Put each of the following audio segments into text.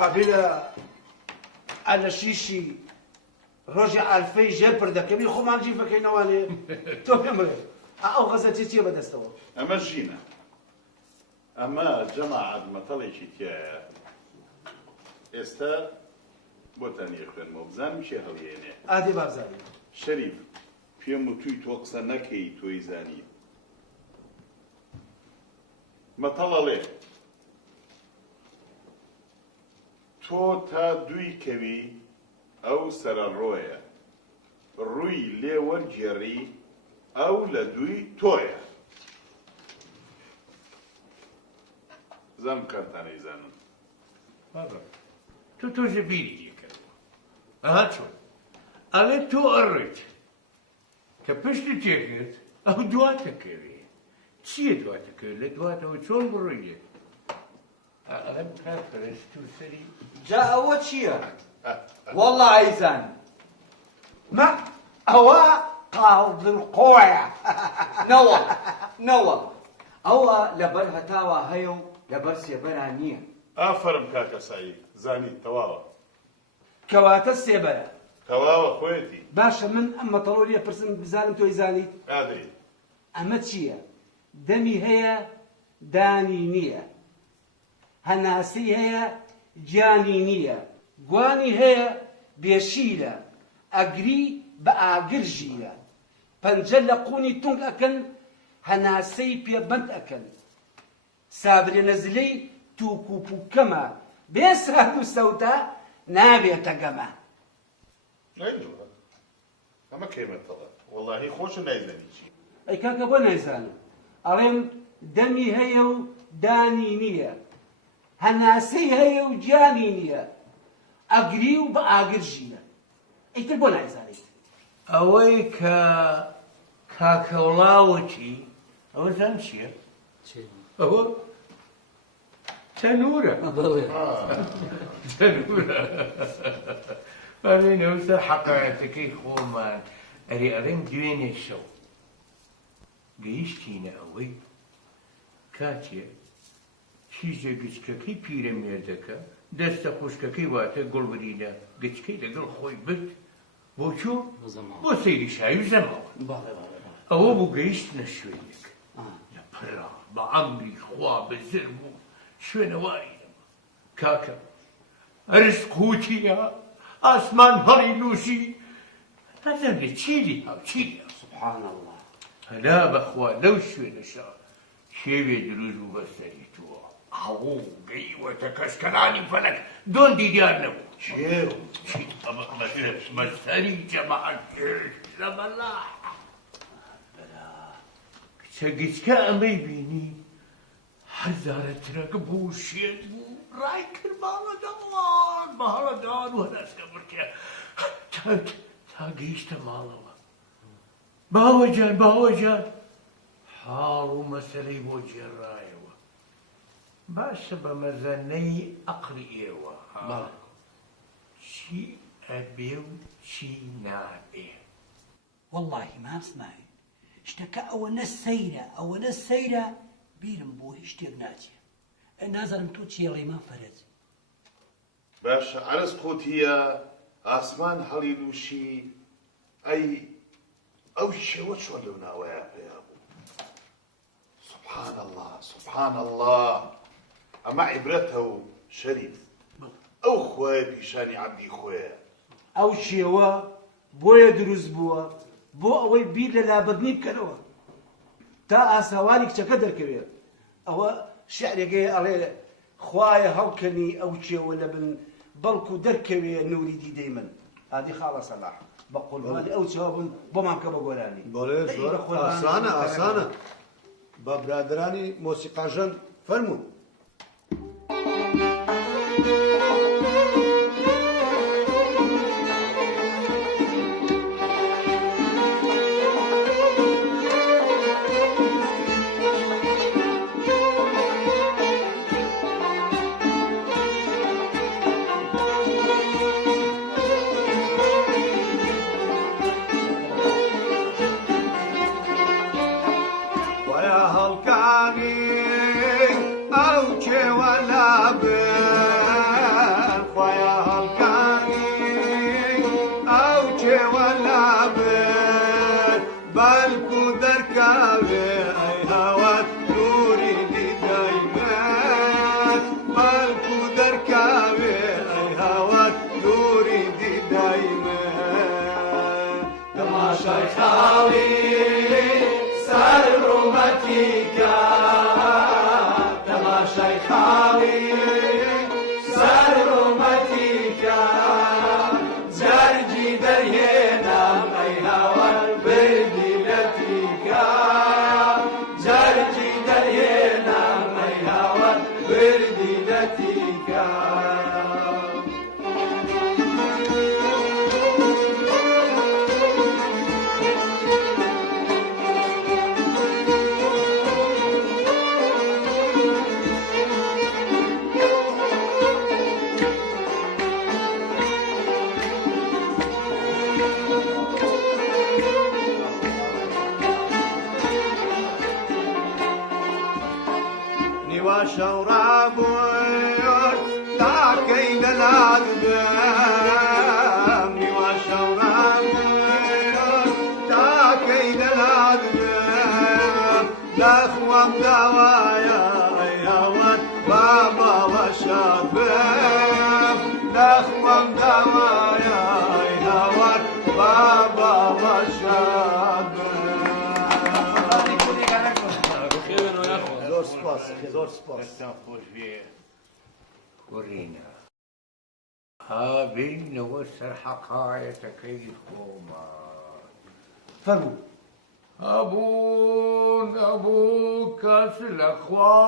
قابلة على شيشي رجع الفي جبر ده كمي خو مال جيفك ينواني تو بمره او غزتي تي بدستو اما جينا اما جماعة مطلعي تيا استا بوتاني خوين مبزان مشي هليني ادي بابزاني شريف پێم توی تۆ قسە نەکەی تۆی زانی مەتەڵەڵێ تۆ تا دووی کەوی ئەو سەرەڕۆیە ڕووی لێ وەرگێڕی ئەو لە دووی تۆیە زەم کارتانەی زانم تۆ تۆژە بیری یەکەوە ئەها چۆن ئەڵێ تۆ ئەڕێت کە پشتی تێکرد ئەو دواتەکەوێ چییە دواتەکەوێت لە دواتەوە چۆن بڕۆیە ئەم کارپەرست و سەری جا ئەوە چییە؟ وەڵڵا ئەیزان ما ئەوە قاڵدڵقۆیە نەوە ئەوە لەبەر هەتاوە هەیە و لەبەر سێبەران نییە ئافرم کاکەسایی زانی تەواوە کەواتە سێبەرە تەواوە خۆیەتی باشە من ئەم مەتەڵۆریە پرسم بزانم تۆی زانیت ئادەی ئەمە چییە؟ دەمی هەیە دانی نییە هەناسی هەیە گیانی نییە گوانی هەیە بێشیرە ئەگری بە ئاگرژیرە پەنجە لە قوونی تونگ ئەکەن هەناسەی پێبەند ئەکەن سابرێ نەزلەی تووک و پووکەمە بێ سات و سەوتا نابێتە گەمە ئەمە کەیمەتەڵە وەڵاهی خۆشە نایزانی چی ئەی کاکە بۆ نایزانم ئەڵێم دەمی هەیە و دانی نییە هەناسەی هەیە و گیانی نییە ئەگری و بە ئاگرژیە ئەیتر بۆ نایزانیت ئەوەی کە کاکەوڵاوەتی ئەوە زان چییە؟ ئەوە تەنورە تەنورە ئەڵێنەوەستا حەقایەتەکەی خۆمان ئەرێ ئەڵێم دوێنێ شەو گەیشتینە ئەوەی کاتێ کیژە گچکەکەی پیرەمێردەکە دەستە خوشکەکەی واتە گوڵبرینە گچکەی لەگەڵ خۆی برد بۆ چۆ بۆ سەیری شاوی زەمەوە ئەوە بوو گەیشتنە شوێنێک لە پڕا بە ئەمری خوا بە زر بوو شوێنەواری کاکە ئەرز قوتیە ئاسمان هەڵی نووسی هەزم لە چیلی هاوچیە سبحان الله هەلا بەخوا لەو شوێنەشا شێوێ دروست بوو بە سەری تۆوە ئەوە گەیوەتە کەشکەلانی فەلەک دۆندی دیار نەبوو چێو مەسەری جەماعەت لە مەلاح کچە گچکە ئەمەی بینی هەزارە ترەک بوو شێت بوو ڕای کرد باڵەدان باڵەدان و هەناسکە بڕکێ تا گەیشتە ماڵەوە باوەجان باوەجان حاڵ و مەسەلەی بۆ جێڕایەوە باشە بە مەزەنەی ئەقڵی ئێوە چی ئەبێ و چی نابێ واللهی ماس ناوێ شتەکە ئەوەنە سەیرە ئەوەنە سەیرە بیرم بۆ هیچ شتێک ناچێ نازانم تۆ چێڵێمان فەرەز باشە عەرز قوتیە ئاسمان هەڵی نووشی ئەی ئەو شێوە چۆن لەو ناوەیە پێیا بوو سبحان الله سبحان الله ئەمە عیبرەتە و شەریف ئەو خۆیە پیشانی عەبدی خۆیە ئەو شێوە بۆیە دروست بووە بۆ ئەوەی بیر لە لابردنی بکەنەوە تا ئاساوانی کچەکە دەرکەوێت ئەوە شعرێکەیە ئەڵێ خوایە هەڵکەنی ئەو چێوە لە بن بەڵکو دەرکەوێ نوری دیدەی من ئادی خاڵە سەلاح بە قوڵمانی ئەو چێوە بوون بۆمان کە بە گۆرانی بۆڵێ زۆر ئاسانە ئاسانە بە برادرانی مۆسیقاژەن فەرموو ويا هالكاني زۆر سپاس. دەستان خۆش بێ وەڕێنە هابینەوە سەر حەقایەتەکەی خۆمان. فەرموو. هەبوو کەس لەخوا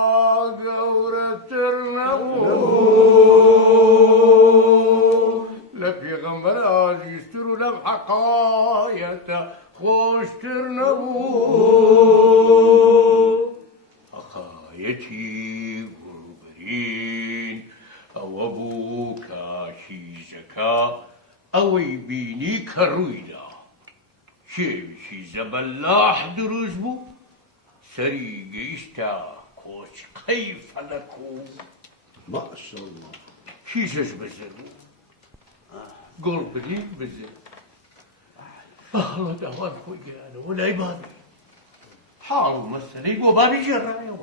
گەورەتر نەبوو لە پێغەمبەر ئازیزتر و لەم حەقایەتە خۆشتر نەبوو. حەقایەتی گوڵبرین ئەوە بوو کە شیزەکە ئەوەی بینی کە ڕوویدا کێویشی زەبەلاح دروست بوو سەری گەیشتە کۆچقەی فەلەک و ماشەڵڵا کیژەش بزر بوو گوڵبرین بزر بەهەڵە داوان خۆی گەیانەوە لای بابی حاڵ مەسەلەی بۆ بابی ژێڕایەوە.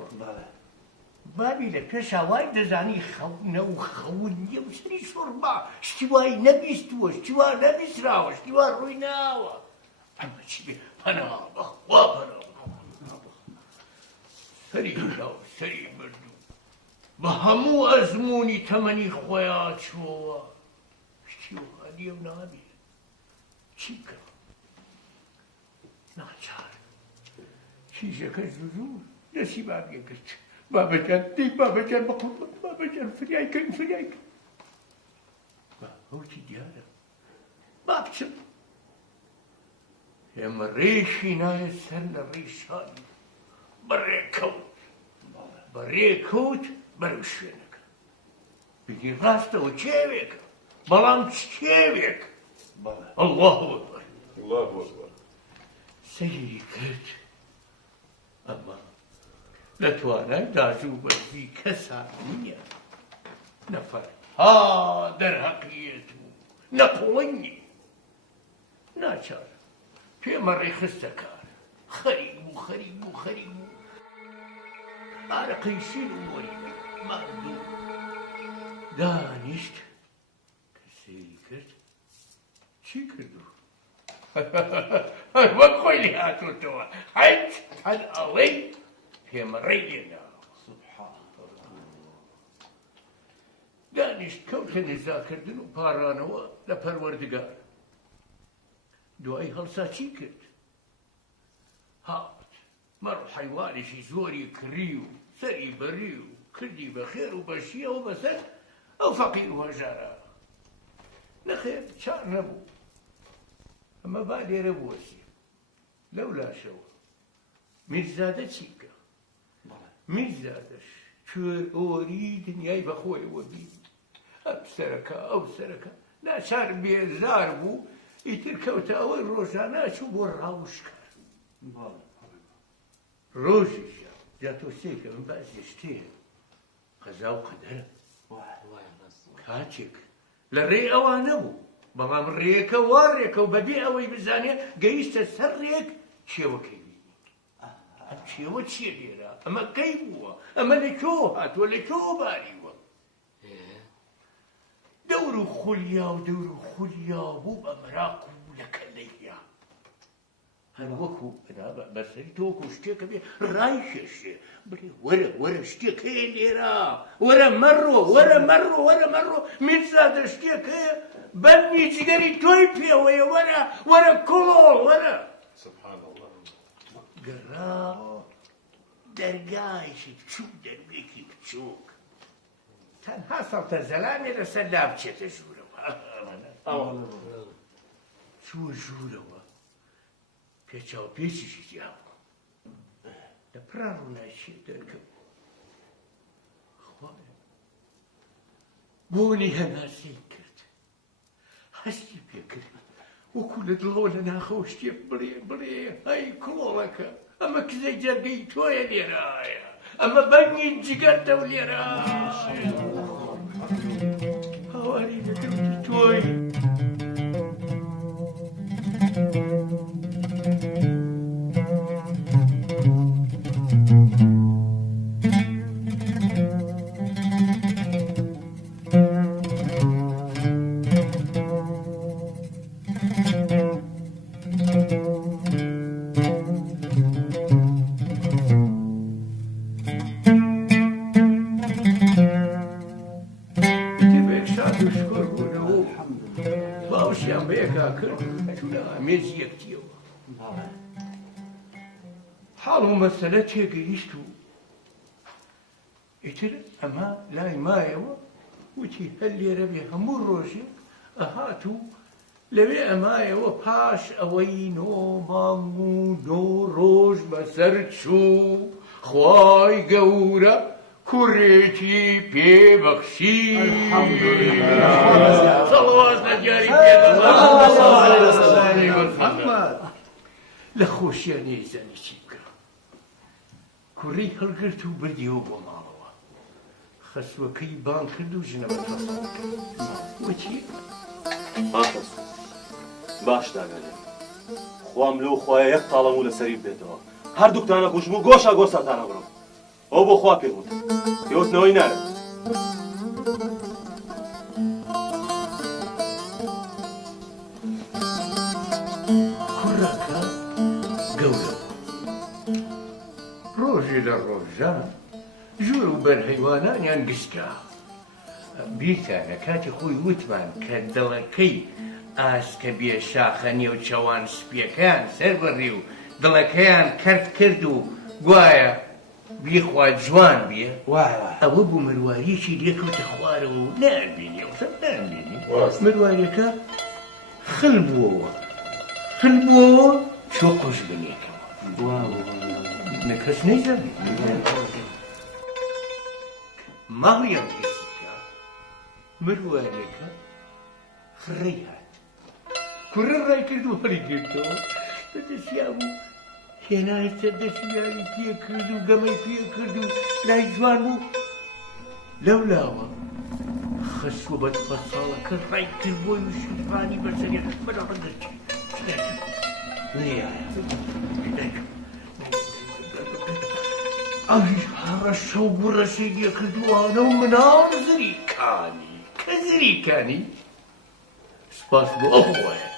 بابی لە پێش ئاوای دەزانی خەونە و خەونیە و سەری شۆڕبا شتی وای نەبیستووە شتی وا نەبیستراوە شتی وا ڕووی ناوە ئەمە چی بێ پەنا بەخوا بەرەوە سەری هێنا و سەری بردو بە هەموو ئەزموونی تەمەنی خۆیان چووەوە شتی وا لێو نابێ چی بکەم ناچار کیژەکە زوو دەستی بابیە گرت. بابەجان دەی بابەجان بەقوڵ بابەجان فریایکەن فریایکەن ئەوچی دیارە با بچم ئێمە ڕێشی نایە سەر لە ڕێشانی بەڕێکەوت بەرەو شوێنەکە بگی ڕاستەوە کێوێکە بەڵام چ کێوێک الله ئەکبەر سەیری کرد ئەمە لە توانای داژوو بەرزی کەسا نییە نەفەر ها دەرهەقیەت و نەقوڵنی ناچار پێمە ڕێخستە کار خەریک بوو ئارەقەی شیر و وەری ماندوو دانیشت کە سێری کرد چی کردو وەک خۆی لێ هاتوتەوە هەیت هەر ئەڵەی پێمە ڕێگێناوە دانیشت کەوتە نێزاکردن و پاڕانەوە لە پەروەردگار. دوای هەڵسا چی کرد؟ هات مەڕ حەیوانێکی زۆری کڕی و سەری بەری و کردی بەخێر و بەشیەوە بەسەر ئەو فەقیر و هەژارە. نەخێر چار نەبوو ئەمە با لێرە بوەسی لەو لاشەوە میرزادە چی بکە؟ میرزادەش کوێر ئۆری دنیای بەخۆیەوە بین ئەم سەرەکە ئەو سەرەکە ناچار بێزار بوو ئیتر کەوتە ئەوەی ڕۆژانە چوو بۆ ڕاوشکار ڕۆژێکە جا تۆ سێکە من بەعزێ شتەیە قەزا و قەدەرە کاتێک لە ڕێ ئەوانە بوو بەڵام ڕێەکە وا ڕێکە و بەبێ ئەوەی بزانێ گەیشتە سەر ڕێک کێوەکەی بینی ئەم کێوە چییە لێرە ئەمە کەی بووە ئەمە لەکۆ هاتووە لەکۆ باریوە دەور و خولیا بوو بە مەراق و لە کەلەیە هەر وەکو بەسەری تۆکو شتێکە بێ ڕای کێشێ بڵێ وەرە شتێک هەیە لێرە وەرە مەڕۆ میرزادە شتێک هەیە بەدمی جگەری تۆی پێوەیە وەرە کۆڵ وەرە گەڕا دەرگایشی بچووک دەرگێکی بچووک تەنها سەڵتە زەلامێ لەسەر لا بچێتە ژوورەوە چووە ژوورەوە پێچاو پێچیشی جیاوە لە پڕان ڕووناچی دەرکەوت خوایە بۆنی هەناسی کرد هەستی پێکرد وەکو لە دڵەوە لە ناخەوە شتێک بڵێ ئەی کڵۆڵەکە ئەمە کزەی جەرگەی تۆیە لێرایە ئەمە بەنگی جگەرتە و لێرە هاواری لەگەڵی تۆی حاڵ و مەسەلە تێگەیشت و ئیتر ئەمە لای مایەوە وتی هەر لێرە بێ هەموو ڕۆژێک ئەهات و لەوێ ئەمایەوە پاش ئەوەی 9 مانگ و 9 ڕۆژ بەسەر چوو خوای گەورە کوڕێکی پێبەخشی سەڵاوات لەجاری لە خۆشیانەی زەنی چی بکە کوڕی هەڵگرت و بردیەوە بۆ ماڵەوە خەسوەکەی بان کرد و ژنەوە فەسڵ کرد وەچی باش داگەلێ خوام لەو خوایە یەک تاڵەم و لەسەری بێتەوە هەردووکتانە کوشم و گۆشا گۆسەتانە بڕم ئەو بۆ خوا پێ بووتە پێوتنەوەی نارێت کوڕەکە گەورە ڕۆژێ لە ڕۆژان ژوور و بەرهەیوانانیان گشترا بیرتانە کاتی خۆی وتمان کە دڵەکەی ئاسکە بێ شاخە نێو چەوان سپیەکان سەر بڕی و دڵەکەیان کرد و گوایە بیخوا جوان بێ ئەوە بوو مروارێکی لێکەوتە خوارەوە و نامبینی مروارێکە خل بووەوە چۆ قۆش بنێکەوە نەکەس نەیزانێت ماڵیان گەستیکە مروارێکە خڕەی هات کوڕە ڕای کرد و هەڵی گرتەوە بەدەستیا بوو هێنای سەردەسیاری پێ کرد و گەمەی پێ کرد و لای جوان بوو لەولاوە خەسوە بەدفەساڵەکە ڕای کرد بۆی و شیرفانی بەسەری بەدە ڕەگەرچی ئەوی هەڕە شەو بوڕەشەی لێ کردووانە و مناڵ زریکانی کە زریکانی سپاس بۆ ئەو خۆیە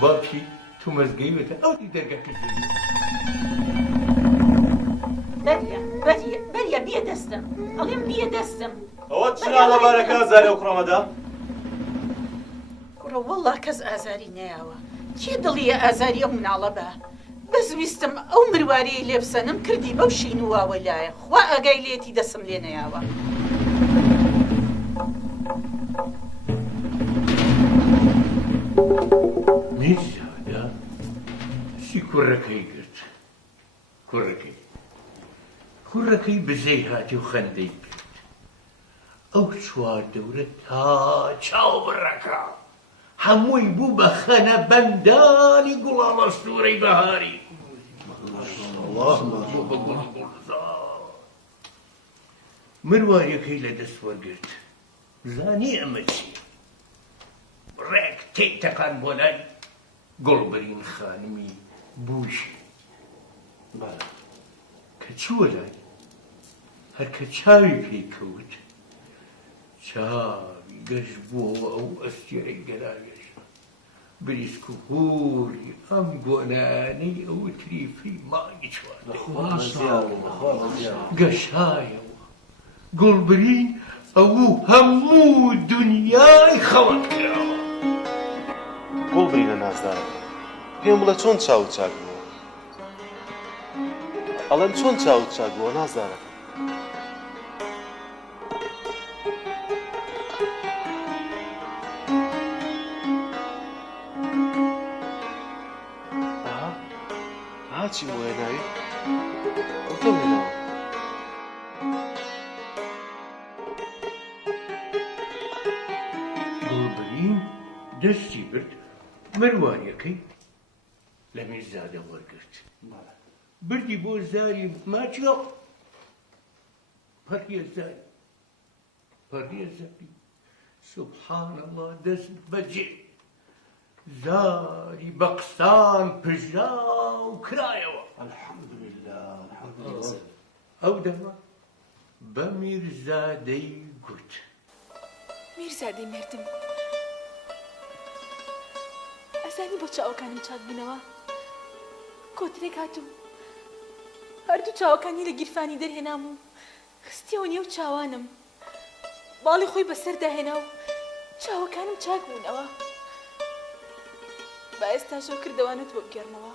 باوکی تو مەزگەی وێتە ئەوی دەرگەکە بەریە بێ دەستم ئەڵێم بێ دەستم ئەوە چرا لەبارەکە ئازاری ئەو کوڕەمەدا کوڕە وەڵڵا کەس ئازاری نەیاوە کێ دڵیە ئازاری ئەو مناڵە بە بەزویستم ئەو مروارەیە لێبسەنم کردی بەو شین و واوە لایە خوا ئاگای لێتی دەسم لێ نەیاوە میرزادا سی کوڕەکەی گرت کوڕەکەی بزەی هاتی و خەندەی کرد ئەو چوار دەورە تا چاو بڕەکە هەمووی بوو بە خەنە بەندانی گوڵاڵە سوورەی بەهاری مروارەکەی لە دەست وەرگرت زانی ئەمە چیە ڕێک تێی تەقان بۆ لای گوڵبەرین خانمی بووشی کە چووە لای هەر کە چاوی پێی کەوت چاوی گەشت بووەوە ئەو ئەستێرەی گەلاوێژە بریسک و هووری ئەم گۆنانەی ئەوە تریفی مانگی گەشایەوە گوڵبرین ئەوە هەموو دنیای خەڵەت کراوە. گوڵبرینە نازدارم، پێم بڵێ چۆن چاوت چاک بووە؟ ئەڵێم چۆن چاوت چاک بووە نازدارم. چی بۆ هێناوی؟ ئەو تۆم هێناوە. گوڵبرین دەستی برد مروانیەکەی لە میرزادە وەرگرت، بردی بۆ زاری ماچۆ پەرهێزاری سوبحان الله دەست بەجێ زاری بە قسان پژا و کرایەوە. ئەو دەما بە میرزادەی گوت: میرزادەی مردم، ئەزانی بۆ چاوەکانم چاک بوونەوە؟ کۆترێک هاتوو هەردوو چاوەکانی لە گیرفانی دەرهێنام و خستیەوە نێو چاوانم، باڵی خۆی بەسەر داهێنا و چاوەکانم چاک بوونەوە. با ئێستا شەو کردەوانت بۆ بگەڕمەوە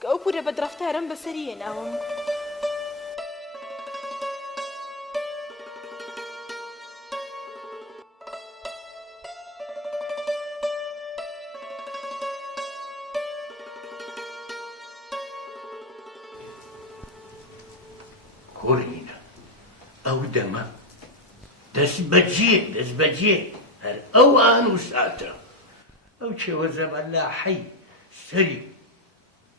کە ئەو پورە بەدرەفتارم بەسەری هێناوم. کۆرینە ئەو دەمە دەست بەجێ هەر ئەو ئان و ساتە ئەو چێوە زەبەلاحەی سەری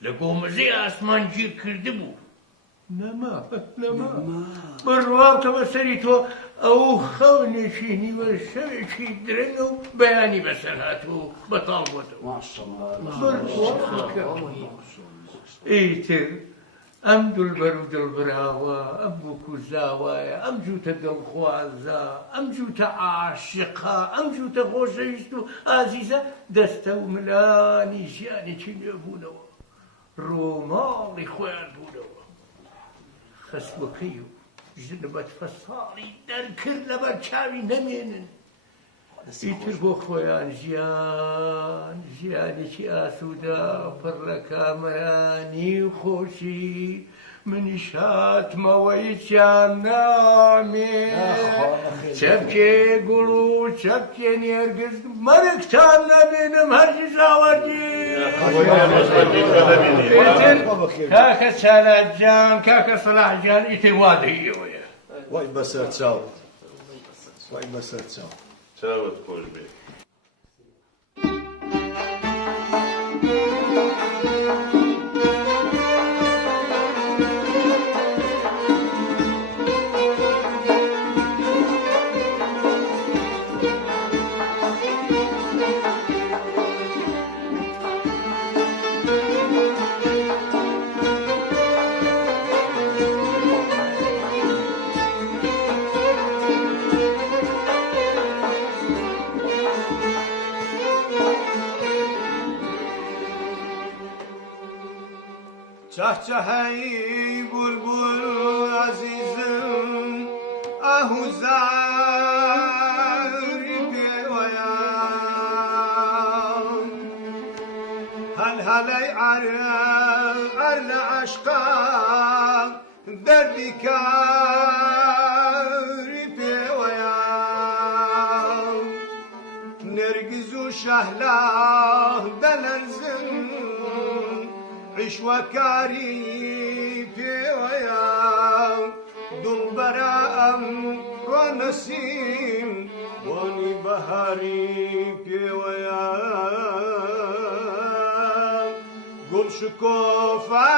لە گۆمەزەی ئاسمان گیر کرده بوو. نەما بڕواکە بەسەری تۆ ئەو خەونێکی نیوە شەوێکی درەنگە و بەیانی بەسەر هاتوو بەتاڵ بۆتەوە. ئیتر ئەم دولبەر و دڵبراوە، ئەم بووک و زاوایە، ئەم جووتە دڵخوازە، ئەم جووتە عاشقە، ئەم جووتە خۆشەویست و ئازیزە دەستە و ملانی ژیانێکی نوێبوونەوە، ڕۆماڵی خۆیان بوونەوە. خەسوەکەی و ژنبەت فەساڵی دەرکرد لەبەر چاوی نەمێنن. ئیتر بۆ خۆیان ژیانێکی ئاسوودە پڕ لە کامەرانی و خۆشی منیش هاتمەوەیچیان نامێ چەپکێ گوڵ و چەپکێ نێرگز مەرگتان نەبێنم هەرگیز ئاوەردی. کاکە چالاکجان کاکە سەلاحجان ئیتر وا دەیەوەیە. وای بەسەر چاوت، وای بەسەر چاوت. چاوت خۆش بێت. چهچهی بلبل عزیزم آهوزاری بیویم هل هلی عرل عشقا دردی کاری بیویم نرگز و شهلا دلرزم عشوەکاری پێوەیە دڵبەرەم ڕۆنەسیم وانی بەهاری پێوەیە گوڵ شکۆفە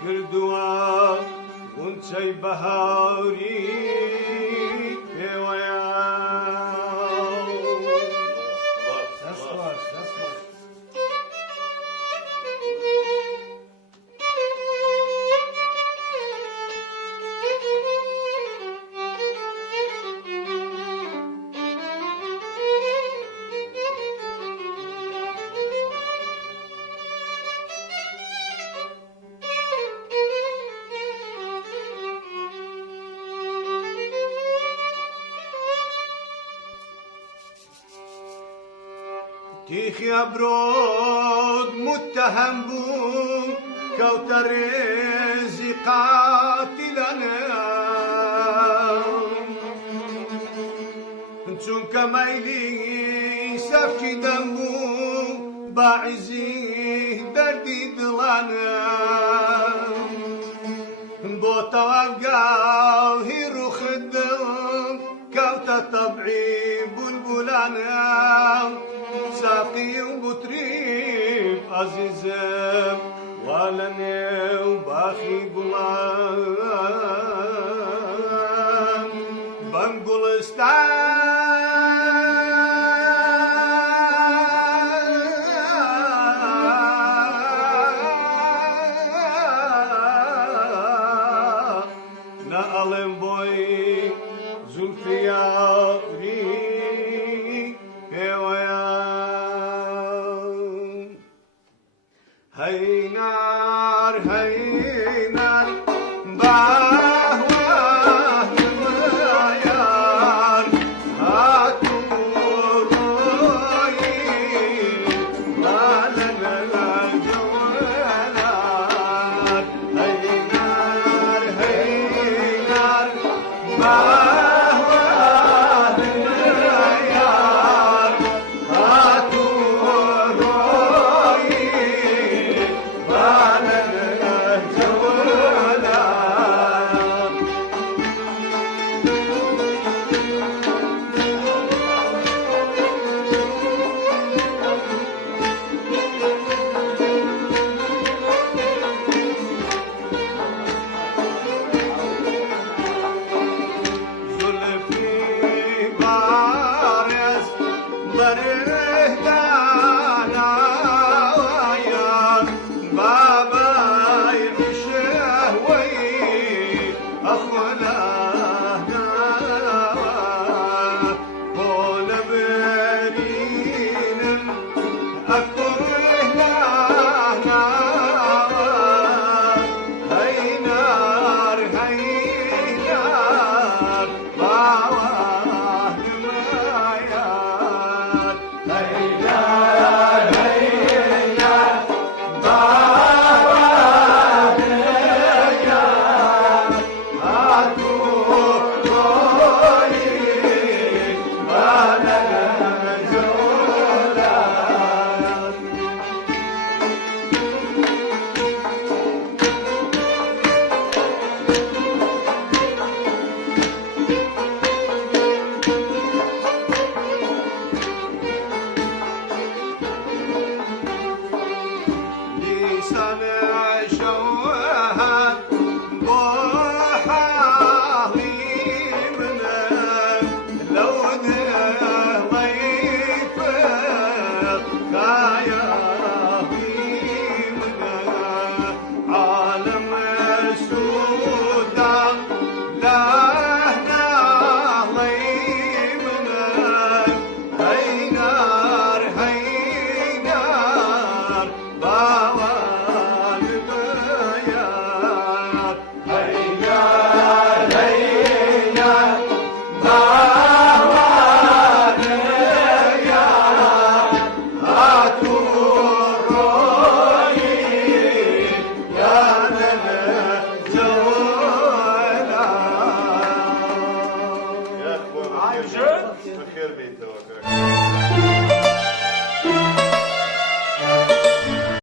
کردووە غونچەی بەهاری تيخي أبرود متهم بوم كوتر رزي قاتلنا چونك ميلي سفكي دمو باعزي دردي دلانا بو توقع هيرو خدم كوتا طبعي بلبلانا ساقي وبطريب عزيزم ولا نيو باخي قلان بنقلستان نقلم بوي زلفياري هوايان هاي نار بهواه الميار هاتوا روي ما لنا الجوالات هاي نار بهواه الميار هاتوا روي ما لنا الجوالات زلفي بارز برز